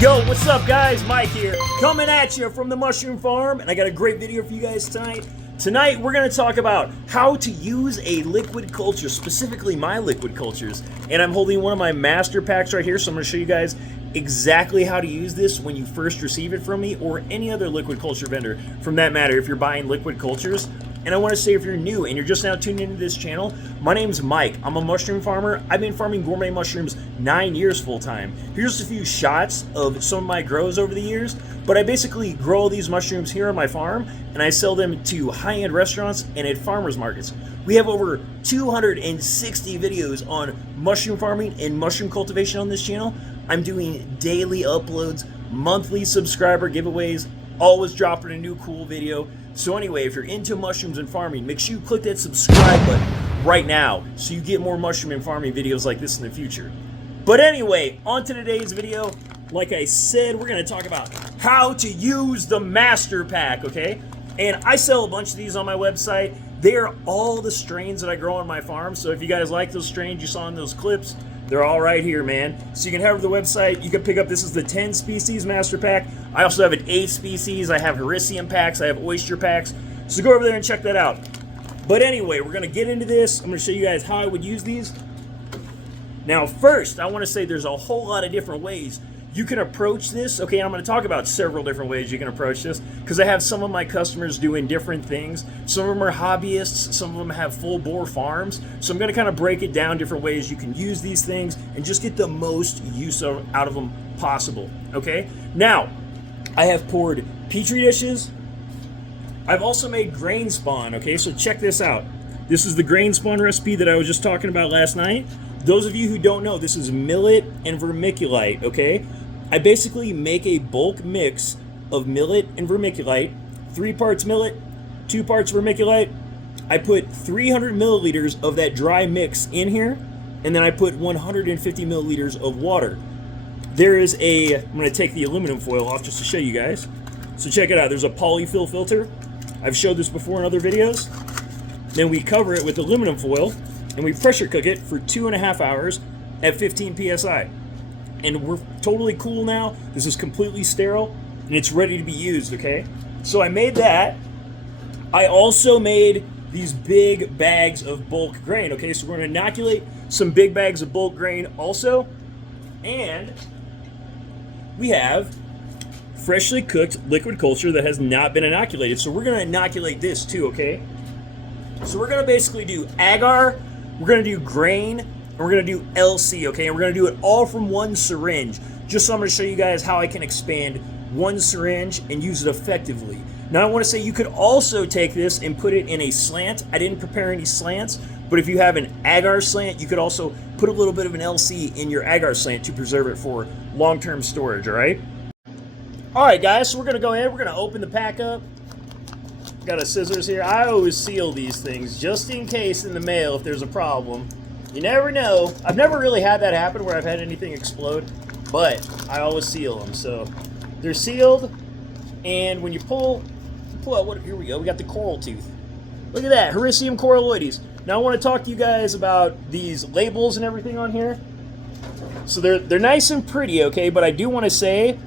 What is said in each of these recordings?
Yo, what's up guys? Mike here, coming at you from the mushroom farm, and I got a great video for you guys tonight. Tonight we're going to talk about how to use a liquid culture, specifically my liquid cultures. And I'm holding one of my master packs right here, so I'm going to show you guys exactly how to use this when you first receive it from me, or any other liquid culture vendor from that matter if you're buying liquid cultures. And I want to say, if you're new and you're just now tuning into this channel, my name's Mike. I'm a mushroom farmer. I've been farming gourmet mushrooms 9 years full time. Here's just a few shots of some of my grows over the years, but I basically grow these mushrooms here on my farm and I sell them to high-end restaurants and at farmers markets. We have over 260 videos on mushroom farming and mushroom cultivation on this channel. I'm doing daily uploads, monthly subscriber giveaways, always dropping a new cool video. So anyway, if you're into mushrooms and farming, make sure you click that subscribe button right now so you get more mushroom and farming videos like this in the future. But anyway, on to today's video. Like I said, we're going to talk about how to use the master pack, okay? And I sell a bunch of these on my website. They are all the strains that I grow on my farm. So if you guys like those strains you saw in those clips, they're all right here, man. So you can head over to the website. You can pick up, this is the 10 species master pack. I also have an 8 species. I have Hericium packs. I have oyster packs. So go over there and check that out. But anyway, we're going to get into this. I'm going to show you guys how I would use these. Now, first, I want to say there's a whole lot of different ways you can approach this. Okay, I'm going to talk about several different ways you can approach this because I have some of my customers doing different things. Some of them are hobbyists, some of them have full bore farms. So I'm going to kind of break it down different ways you can use these things and just get the most use out of them possible. Okay, now I have poured petri dishes. I've also made grain spawn. Okay, so check this out. This is the grain spawn recipe that I was just talking about last night. Those of you who don't know, this is millet and vermiculite, okay? I basically make a bulk mix of millet and vermiculite, 3 parts millet, 2 parts vermiculite. I put 300 milliliters of that dry mix in here, and then I put 150 milliliters of water. There is I'm gonna take the aluminum foil off just to show you guys. So check it out, there's a polyfill filter. I've showed this before in other videos. Then we cover it with aluminum foil, and we pressure cook it for 2.5 hours at 15 psi. And we're totally cool now. This is completely sterile, and it's ready to be used, okay? So I made that. I also made these big bags of bulk grain, okay? So we're gonna inoculate some big bags of bulk grain also. And we have freshly cooked liquid culture that has not been inoculated. So we're gonna inoculate this too, okay? So we're gonna basically do agar, we're going to do grain, and we're going to do LC, okay? And we're going to do it all from one syringe. Just so I'm going to show you guys how I can expand one syringe and use it effectively. Now I want to say you could also take this and put it in a slant. I didn't prepare any slants, but if you have an agar slant, you could also put a little bit of an LC in your agar slant to preserve it for long-term storage, all right? All right, guys, so we're going to go ahead. We're going to open the pack up. Got a scissors here. I always seal these things just in case in the mail if there's a problem. You never know. I've never really had that happen where I've had anything explode, but I always seal them. So they're sealed, and when you pull out, here we go. We got the coral tooth. Look at that, Hericium coralloides. Now I want to talk to you guys about these labels and everything on here. So they're nice and pretty, okay, but I do want to say,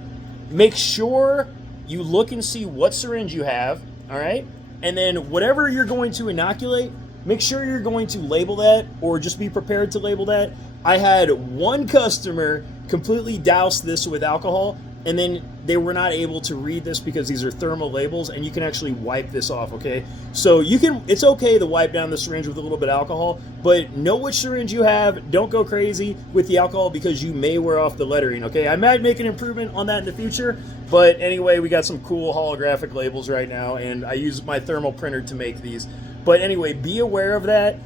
make sure you look and see what syringe you have. All right, and then whatever you're going to inoculate, make sure you're going to label that, or just be prepared to label that. I had one customer completely douse this with alcohol, and then they were not able to read this because these are thermal labels, and you can actually wipe this off, okay? So it's okay to wipe down the syringe with a little bit of alcohol, but know which syringe you have. Don't go crazy with the alcohol because you may wear off the lettering, okay? I might make an improvement on that in the future, but anyway, we got some cool holographic labels right now, and I use my thermal printer to make these. But anyway, be aware of that.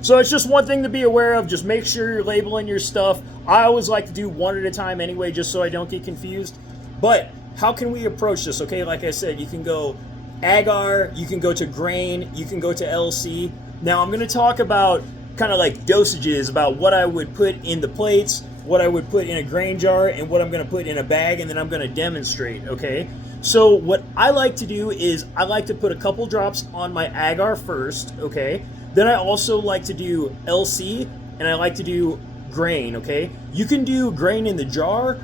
So it's just one thing to be aware of. Just make sure you're labeling your stuff. I always like to do one at a time anyway, just so I don't get confused. But how can we approach this? Okay, like I said, you can go agar, you can go to grain, you can go to LC. Now I'm going to talk about kind of like dosages, about what I would put in the plates, what I would put in a grain jar, and what I'm going to put in a bag, and then I'm going to demonstrate, okay? So what I like to do is I like to put a couple drops on my agar first, okay? Then I also like to do LC, and I like to do grain, okay? You can do grain in the jar,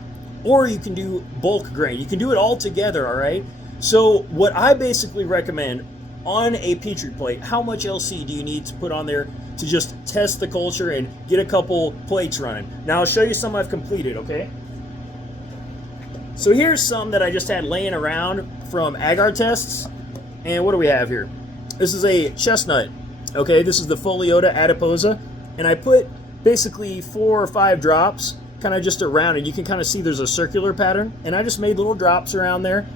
or you can do bulk grain. You can do it all together, all right? So what I basically recommend on a Petri plate, how much LC do you need to put on there to just test the culture and get a couple plates running? Now I'll show you some I've completed, okay? So here's some that I just had laying around from agar tests. And what do we have here? This is a chestnut, okay? This is the Foliota adiposa. And I put basically 4 or 5 drops kind of just around it. You can kind of see there's a circular pattern. And I just made little drops around there.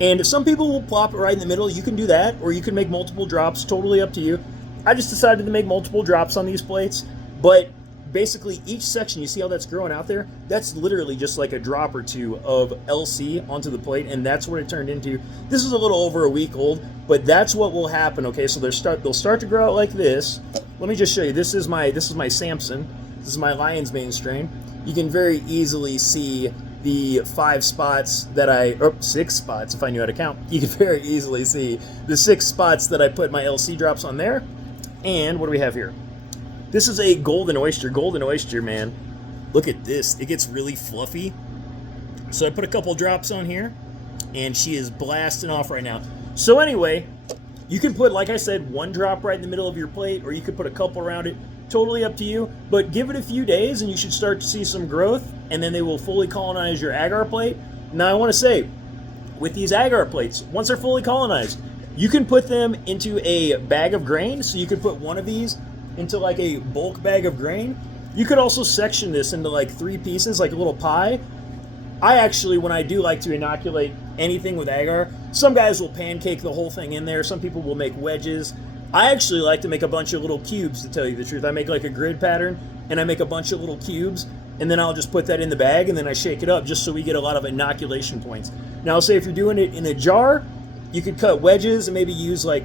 And some people will plop it right in the middle. You can do that, or you can make multiple drops, totally up to you. I just decided to make multiple drops on these plates, but basically each section, you see how that's growing out there? That's literally just like a drop or two of LC onto the plate, and that's what it turned into. This is a little over a week old, but that's what will happen, okay? So they'll start to grow out like this. Let me just show you. This is my Samson. This is my lion's mane strain. You can very easily see the 5 spots that or 6 spots if I knew how to count. You can very easily see the 6 spots that I put my LC drops on there. And what do we have here? This is a golden oyster. Golden oyster, man. Look at this. It gets really fluffy. So I put a couple drops on here, and she is blasting off right now. So anyway, you can put, like I said, 1 drop right in the middle of your plate, or you could put a couple around it. Totally up to you, but give it a few days and you should start to see some growth, and then they will fully colonize your agar plate. Now I want to say, with these agar plates, once they're fully colonized, you can put them into a bag of grain. So you could put one of these into like a bulk bag of grain. You could also section this into like 3 pieces, like a little pie. I actually, when I do like to inoculate anything with agar, some guys will pancake the whole thing in there. Some people will make wedges. I actually like to make a bunch of little cubes, to tell you the truth. I make like a grid pattern, and I make a bunch of little cubes, and then I'll just put that in the bag, and then I shake it up just so we get a lot of inoculation points. Now, say if you're doing it in a jar, you could cut wedges and maybe use like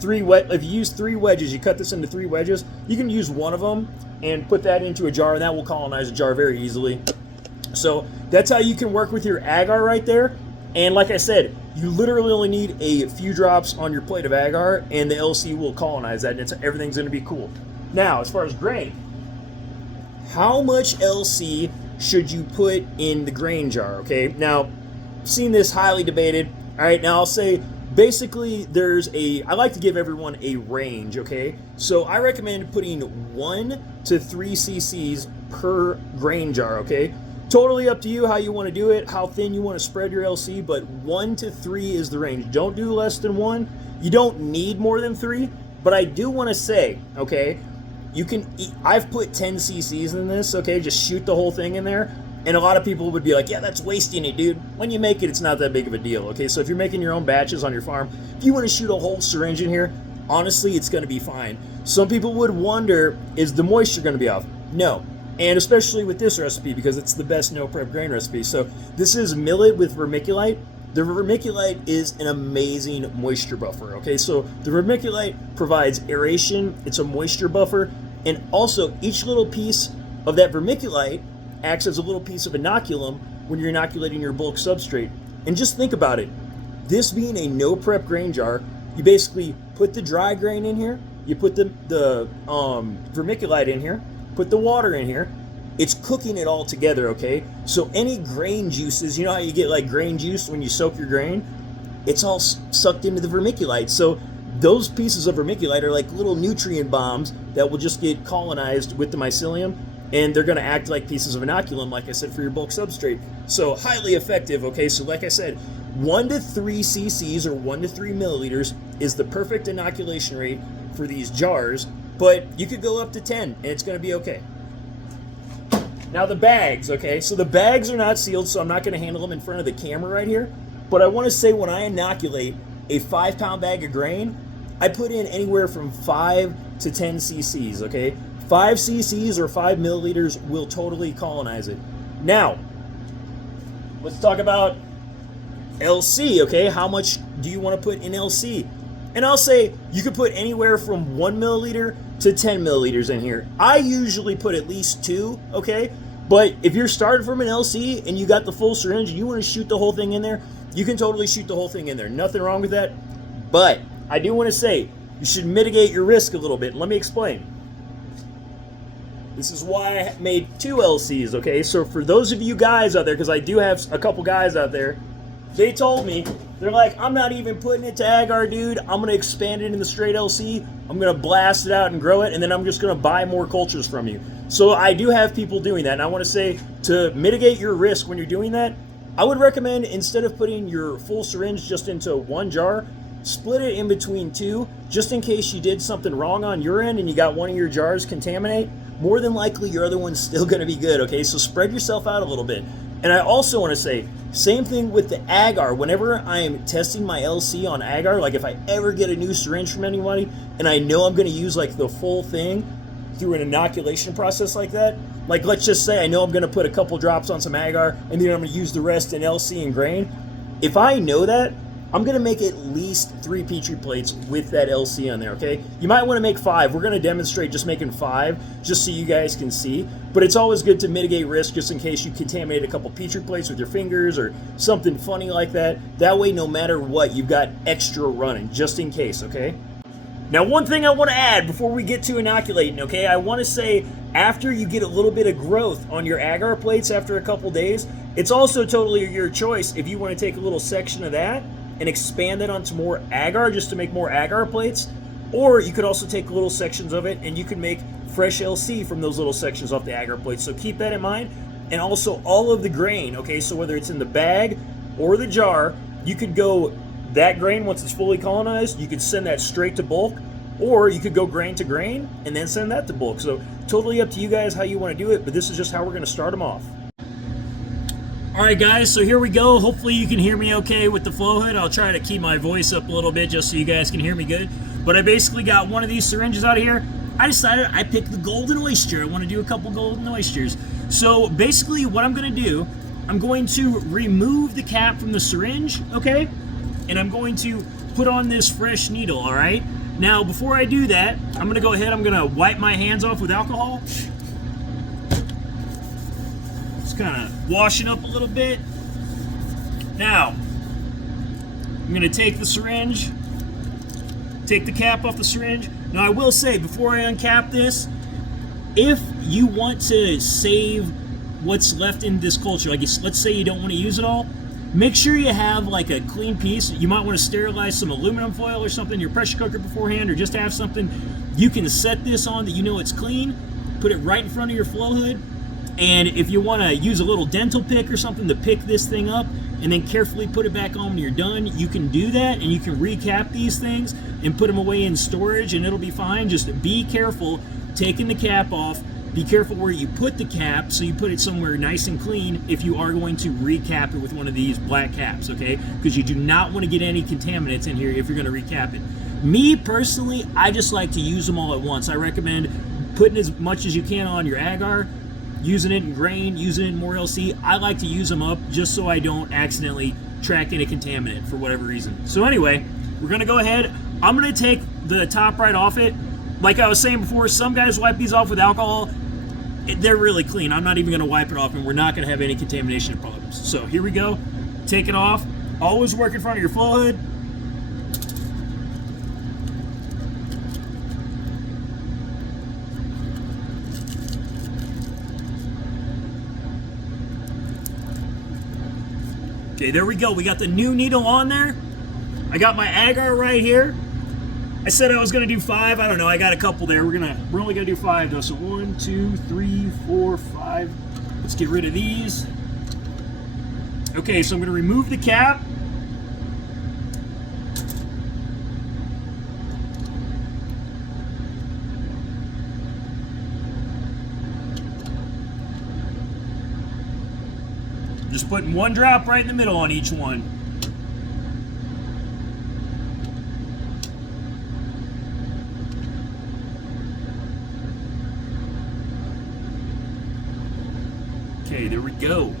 3 if you use 3 wedges, you cut this into 3 wedges, you can use one of them and put that into a jar, and that will colonize a jar very easily. So that's how you can work with your agar right there. And like I said, you literally only need a few drops on your plate of agar, and the LC will colonize that, and everything's going to be cool. Now, as far as grain, how much LC should you put in the grain jar, okay? Now, I've seen this highly debated. All right, now I'll say, basically, I like to give everyone a range, okay? So I recommend putting 1 to 3 cc's per grain jar, okay? Totally up to you how you want to do it, how thin you want to spread your LC, but 1 to 3 is the range. Don't do less than 1. You don't need more than 3, but I do want to say, okay, I've put 10 cc's in this, okay, just shoot the whole thing in there, and a lot of people would be like, yeah, that's wasting it, dude. When you make it, it's not that big of a deal, okay? So if you're making your own batches on your farm, if you want to shoot a whole syringe in here, honestly, it's going to be fine. Some people would wonder, is the moisture going to be off? No. And especially with this recipe, because it's the best no-prep grain recipe. So this is millet with vermiculite. The vermiculite is an amazing moisture buffer, okay? So the vermiculite provides aeration, it's a moisture buffer, and also each little piece of that vermiculite acts as a little piece of inoculum when you're inoculating your bulk substrate. And just think about it. This being a no-prep grain jar, you basically put the dry grain in here, you put the vermiculite in here, put the water in here, it's cooking it all together, okay? So any grain juices, you know how you get like grain juice when you soak your grain? It's all sucked into the vermiculite. So those pieces of vermiculite are like little nutrient bombs that will just get colonized with the mycelium, and they're gonna act like pieces of inoculum, like I said, for your bulk substrate. So highly effective, okay? So like I said, 1 to 3 cc's or 1 to 3 milliliters is the perfect inoculation rate for these jars, but you could go up to 10 and it's going to be okay. Now the bags, okay? So the bags are not sealed, so I'm not going to handle them in front of the camera right here, but I want to say when I inoculate a 5-pound bag of grain, I put in anywhere from 5 to 10 cc's, okay? 5 cc's or 5 milliliters will totally colonize it. Now, let's talk about LC, okay? How much do you want to put in LC? And I'll say you could put anywhere from 1 milliliter to 10 milliliters in here. I usually put at least 2, okay? But if you're starting from an LC and you got the full syringe and you want to shoot the whole thing in there, you can totally shoot the whole thing in there. Nothing wrong with that. But I do want to say you should mitigate your risk a little bit. Let me explain. This is why I made 2 LCs, okay? So for those of you guys out there, because I do have a couple guys out there, they told me, they're like, I'm not even putting it to agar, dude. I'm going to expand it in the straight LC. I'm going to blast it out and grow it, and then I'm just going to buy more cultures from you. So I do have people doing that, and I want to say, to mitigate your risk when you're doing that, I would recommend, instead of putting your full syringe just into 1 jar, split it in between 2, just in case you did something wrong on your end and you got one of your jars contaminate. More than likely, your other one's still going to be good, okay? So spread yourself out a little bit. And I also want to say, same thing with the agar. Whenever I am testing my LC on agar, like if I ever get a new syringe from anybody and I know I'm going to use like the full thing through an inoculation process like that, like let's just say I know I'm going to put a couple drops on some agar and then I'm going to use the rest in LC and grain. If I know that, I'm going to make at least 3 Petri plates with that LC on there, okay? You might want to make 5. We're going to demonstrate just making 5, just so you guys can see. But it's always good to mitigate risk just in case you contaminate a couple Petri plates with your fingers or something funny like that. That way, no matter what, you've got extra running, just in case, okay? Now, one thing I want to add before we get to inoculating, okay? I want to say, after you get a little bit of growth on your agar plates after a couple days, it's also totally your choice if you want to take a little section of that and expand it onto more agar just to make more agar plates, or you could also take little sections of it and you can make fresh LC from those little sections off the agar plates. So keep that in mind. And also all of the grain, okay, so whether it's in the bag or the jar, you could go that grain once it's fully colonized, you could send that straight to bulk, or you could go grain to grain and then send that to bulk. So totally up to you guys how you want to do it, but this is just how we're going to start them off. Alright guys, so here we go. Hopefully you can hear me okay with the flow hood. I'll try to keep my voice up a little bit just so you guys can hear me good. But I basically got one of these syringes out of here. I decided I picked the golden oyster. I want to do a couple golden oysters. So basically what I'm going to do, I'm going to remove the cap from the syringe, okay? And I'm going to put on this fresh needle, alright? Now before I do that, I'm going to go ahead, I'm going to wipe my hands off with alcohol. Kind of washing up a little bit. Now, I'm going to take the syringe, take the cap off the syringe. Now, I will say, before I uncap this, if you want to save what's left in this culture, like let's say you don't want to use it all, make sure you have like a clean piece. You might want to sterilize some aluminum foil or something in your pressure cooker beforehand, or just have something you can set this on that you know it's clean, put it right in front of your flow hood. And if you want to use a little dental pick or something to pick this thing up and then carefully put it back on when you're done, you can do that, and you can recap these things and put them away in storage and it'll be fine. Just be careful taking the cap off. Be careful where you put the cap, so you put it somewhere nice and clean if you are going to recap it with one of these black caps, okay? Because you do not want to get any contaminants in here if you're going to recap it. Me, personally, I just like to use them all at once. I recommend putting as much as you can on your agar, using it in grain, using it in more LC. I like to use them up just so I don't accidentally track in a contaminant for whatever reason. So anyway, we're gonna go ahead. I'm gonna take the top right off it. Like I was saying before, some guys wipe these off with alcohol. They're really clean. I'm not even gonna wipe it off, and we're not gonna have any contamination problems. So here we go. Take it off. Always work in front of your flow hood. Okay, there we go. We got the new needle on there. I got my agar right here. I said I was gonna do 5. I don't know. I got a couple there. We're only gonna do 5 though. So 1, 2, 3, 4, 5. Let's get rid of these. Okay, so I'm gonna remove the cap. Just putting 1 drop right in the middle on each one. Okay, there we go.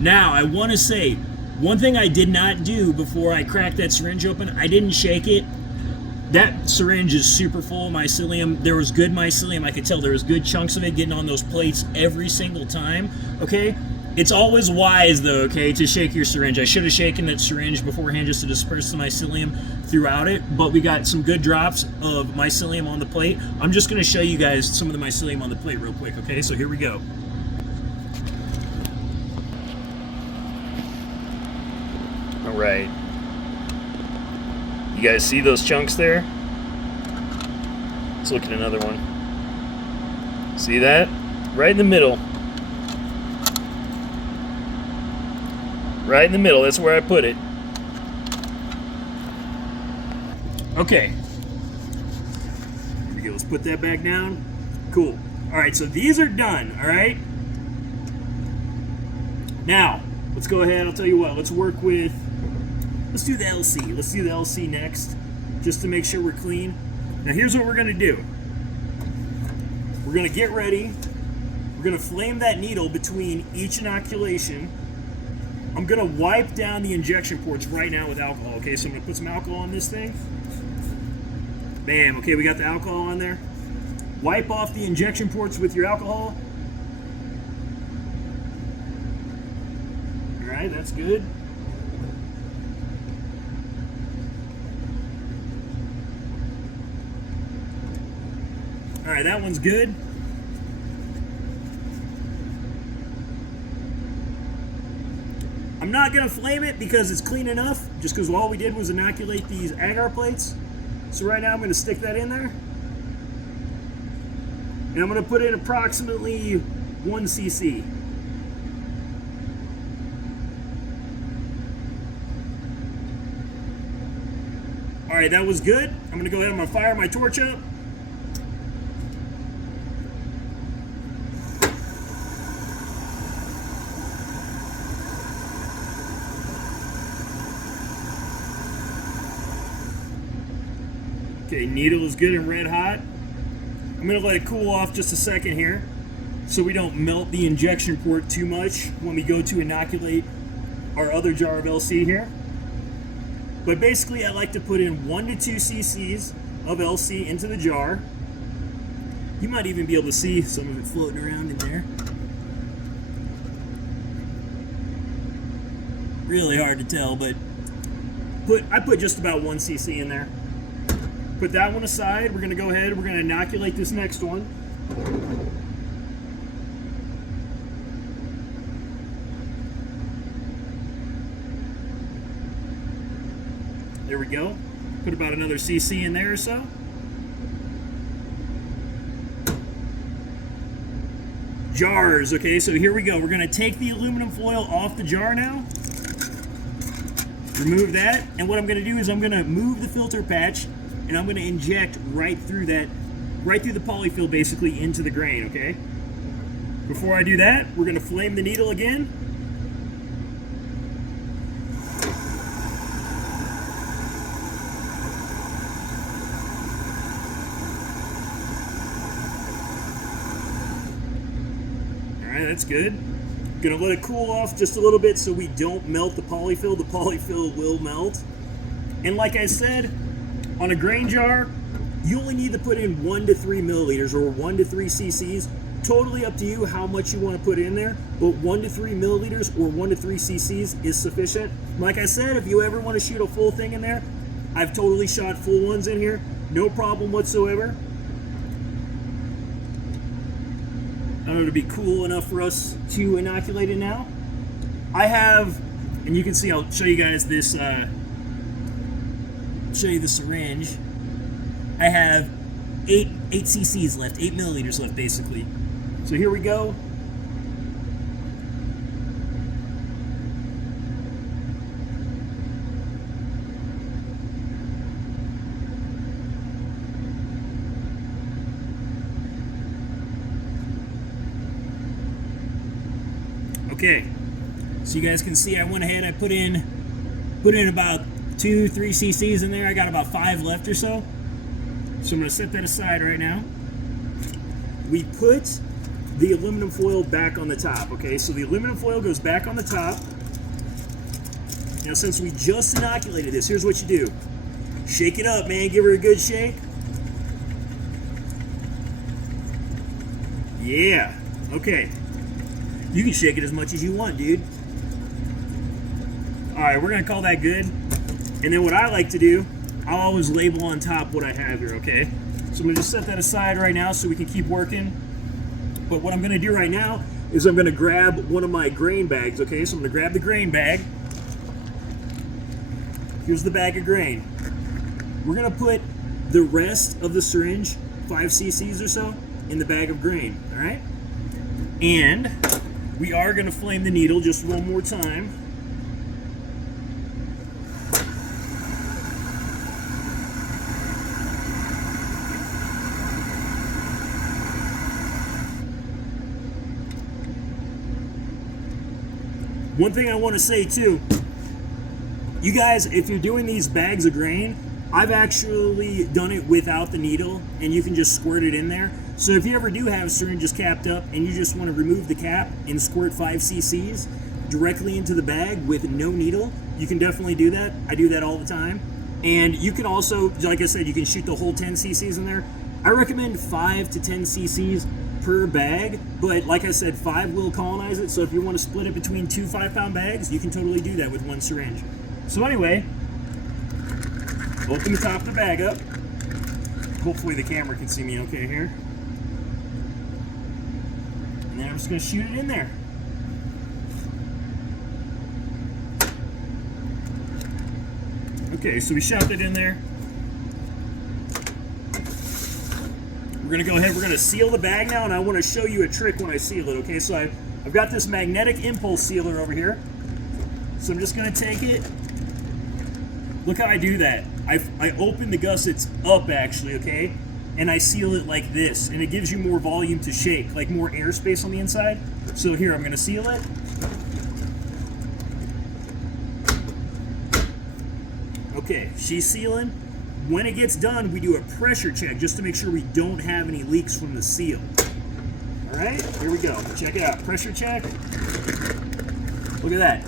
Now, I want to say, one thing I did not do before I cracked that syringe open, I didn't shake it. That syringe is super full of mycelium. There was good mycelium. I could tell there was good chunks of it getting on those plates every single time, okay? It's always wise, though, okay, to shake your syringe. I should have shaken that syringe beforehand just to disperse the mycelium throughout it, but we got some good drops of mycelium on the plate. I'm just going to show you guys some of the mycelium on the plate real quick, okay? So here we go. All right. You guys see those chunks there? Let's look at another one. See that? Right in the middle. Right in the middle, that's where I put it. Okay. Here we go, let's put that back down. Cool. Alright, so these are done, alright? Now, let's go ahead, I'll tell you what, let's work with, let's do the LC. Let's do the LC next, just to make sure we're clean. Now here's what we're gonna do. We're gonna get ready. We're gonna flame that needle between each inoculation. I'm gonna wipe down the injection ports right now with alcohol, okay? So I'm gonna put some alcohol on this thing. Bam, okay, we got the alcohol on there. Wipe off the injection ports with your alcohol. All right, that's good. All right, that one's good. I'm not gonna flame it because it's clean enough, just because all we did was inoculate these agar plates. So right now I'm gonna stick that in there. And I'm gonna put in approximately 1 cc. All right, that was good. I'm gonna go ahead and I'm gonna fire my torch up. Okay, needle is good and red hot. I'm gonna let it cool off just a second here so we don't melt the injection port too much when we go to inoculate our other jar of LC here. But basically I like to put in 1 to 2 cc's of LC into the jar. You might even be able to see some of it floating around in there. Really hard to tell, but I put just about 1 cc in there. Put that one aside. We're going to go ahead. We're going to inoculate this next one. There we go. Put about another cc in there or so. Jars. Okay, so here we go. We're going to take the aluminum foil off the jar now. Remove that. And what I'm going to do is I'm going to move the filter patch and I'm going to inject right through the polyfill basically into the grain, okay? Before I do that, we're going to flame the needle again. All right, that's good. Going to let it cool off just a little bit so we don't melt the polyfill. The polyfill will melt. And like I said, on a grain jar, you only need to put in 1 to 3 milliliters or 1 to 3 cc's. Totally up to you how much you want to put in there, but 1 to 3 milliliters or 1 to 3 cc's is sufficient. Like I said, if you ever want to shoot a full thing in there, I've totally shot full ones in here, no problem whatsoever. I don't know, to be cool enough for us to inoculate it now. I have, and you can see, I'll show you guys this, show you the syringe. I have 8 cc's left, 8 milliliters left basically. So here we go. Okay, so you guys can see I went ahead, I put in about 2-3 cc's in there. I got about 5 left or so. So I'm going to set that aside right now. We put the aluminum foil back on the top, okay? So the aluminum foil goes back on the top. Now since we just inoculated this, here's what you do. Shake it up, man. Give her a good shake. Yeah. Okay. You can shake it as much as you want, dude. All right, we're gonna call that good. And then what I like to do, I'll always label on top what I have here, okay? So I'm gonna just set that aside right now so we can keep working. But what I'm gonna do right now is I'm gonna grab one of my grain bags, okay? So I'm gonna grab the grain bag. Here's the bag of grain. We're gonna put the rest of the syringe, 5 cc's or so, in the bag of grain, all right? And we are gonna flame the needle just one more time. One thing I want to say too, you guys, if you're doing these bags of grain, I've actually done it without the needle, and you can just squirt it in there. So if you ever do have syringes capped up and you just want to remove the cap and squirt 5 cc's directly into the bag with no needle, you can definitely do that. I do that all the time. And you can also, like I said, you can shoot the whole 10 cc's in there. I recommend 5 to 10 cc's per bag, but like I said, 5 will colonize it. So if you want to split it between 2 5-pound bags, you can totally do that with one syringe. So anyway, open the top of the bag up. Hopefully the camera can see me okay here. And then I'm just going to shoot it in there. Okay, so we shot it in there. We're gonna go ahead, we're gonna seal the bag now, and I wanna show you a trick when I seal it, okay? So I've got this magnetic impulse sealer over here. So I'm just gonna take it. Look how I do that. I open the gussets up actually, okay? And I seal it like this, and it gives you more volume to shake, like more airspace on the inside. So here, I'm gonna seal it. Okay, she's sealing. When it gets done, we do a pressure check just to make sure we don't have any leaks from the seal. All right, here we go. Check it out. Pressure check. Look at that.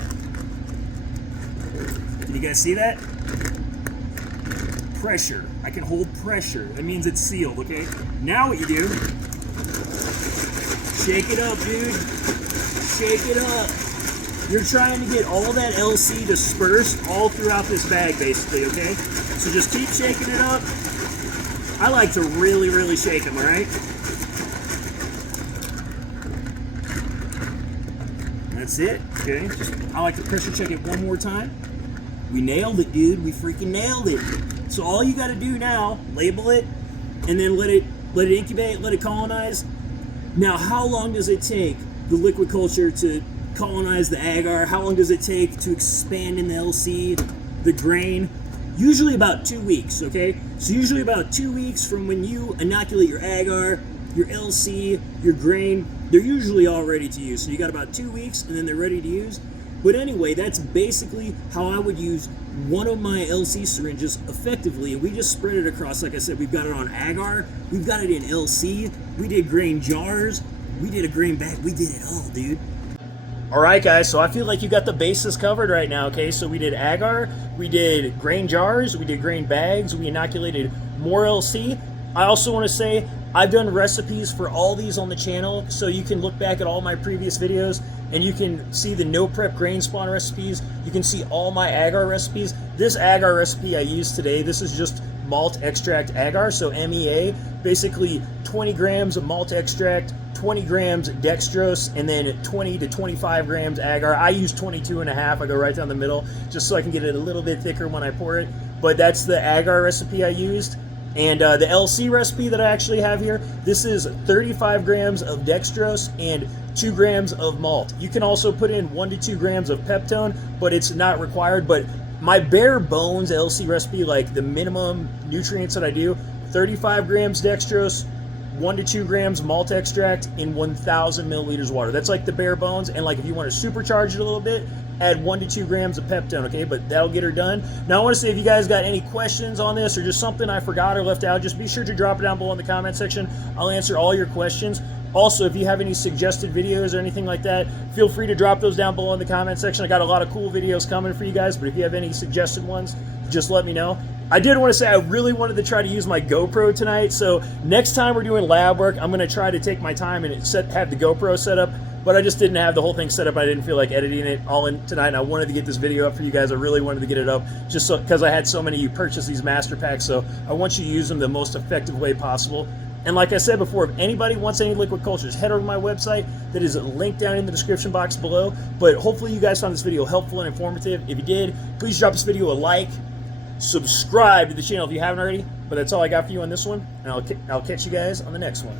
Can you guys see that? Pressure. I can hold pressure. That means it's sealed, okay? Now what you do, shake it up, dude. Shake it up. You're trying to get all that LC dispersed all throughout this bag, basically, okay? So just keep shaking it up. I like to really, really shake them, all right? That's it, okay? I like to pressure check it one more time. We nailed it, dude. We freaking nailed it. So all you gotta do now, label it, and then let it incubate, let it colonize. Now, how long does it take the liquid culture to colonize the agar? How long does it take to expand in the LC, the grain? Usually about 2 weeks, okay? So usually about 2 weeks from when you inoculate your agar, your LC, your grain, they're usually all ready to use. So you got about 2 weeks and then they're ready to use. But anyway, that's basically how I would use one of my LC syringes effectively. And we just spread it across, like I said, we've got it on agar, we've got it in LC, we did grain jars, we did a grain bag, we did it all, dude. All right, guys, so I feel like you got the bases covered right now, okay? So we did agar, we did grain jars, we did grain bags, we inoculated more LC. I also want to say I've done recipes for all these on the channel, so you can look back at all my previous videos and you can see the no prep grain spawn recipes. You can see all my agar recipes. This agar recipe I used today, this is just malt extract agar, so MEA, basically 20 grams of malt extract, 20 grams dextrose, and then 20 to 25 grams agar. I use 22 and a half. I go right down the middle just so I can get it a little bit thicker when I pour it. But that's the agar recipe I used. And the LC recipe that I actually have here, this is 35 grams of dextrose and 2 grams of malt. You can also put in 1 to 2 grams of Peptone, but it's not required. But my bare bones LC recipe, like the minimum nutrients that I do, 35 grams dextrose, 1 to 2 grams malt extract in 1,000 milliliters water. That's like the bare bones. And like if you want to supercharge it a little bit, add 1 to 2 grams of Peptone, okay? But that'll get her done. Now I want to say if you guys got any questions on this or just something I forgot or left out, just be sure to drop it down below in the comment section. I'll answer all your questions. Also, if you have any suggested videos or anything like that, feel free to drop those down below in the comment section. I got a lot of cool videos coming for you guys, but if you have any suggested ones, just let me know. I did want to say I really wanted to try to use my GoPro tonight, so next time we're doing lab work, I'm going to try to take my time and have the GoPro set up but I just didn't have the whole thing set up. I didn't feel like editing it all in tonight, and I wanted to get this video up for you guys. I really wanted to get it up just so, because I had so many of you purchase these master packs, so I want you to use them the most effective way possible. And like I said before, if anybody wants any liquid cultures, head over to my website that is linked down in the description box below. But hopefully you guys found this video helpful and informative. If you did, please drop this video a like, subscribe to the channel if you haven't already. But that's all I got for you on this one, and I'll catch you guys on the next one.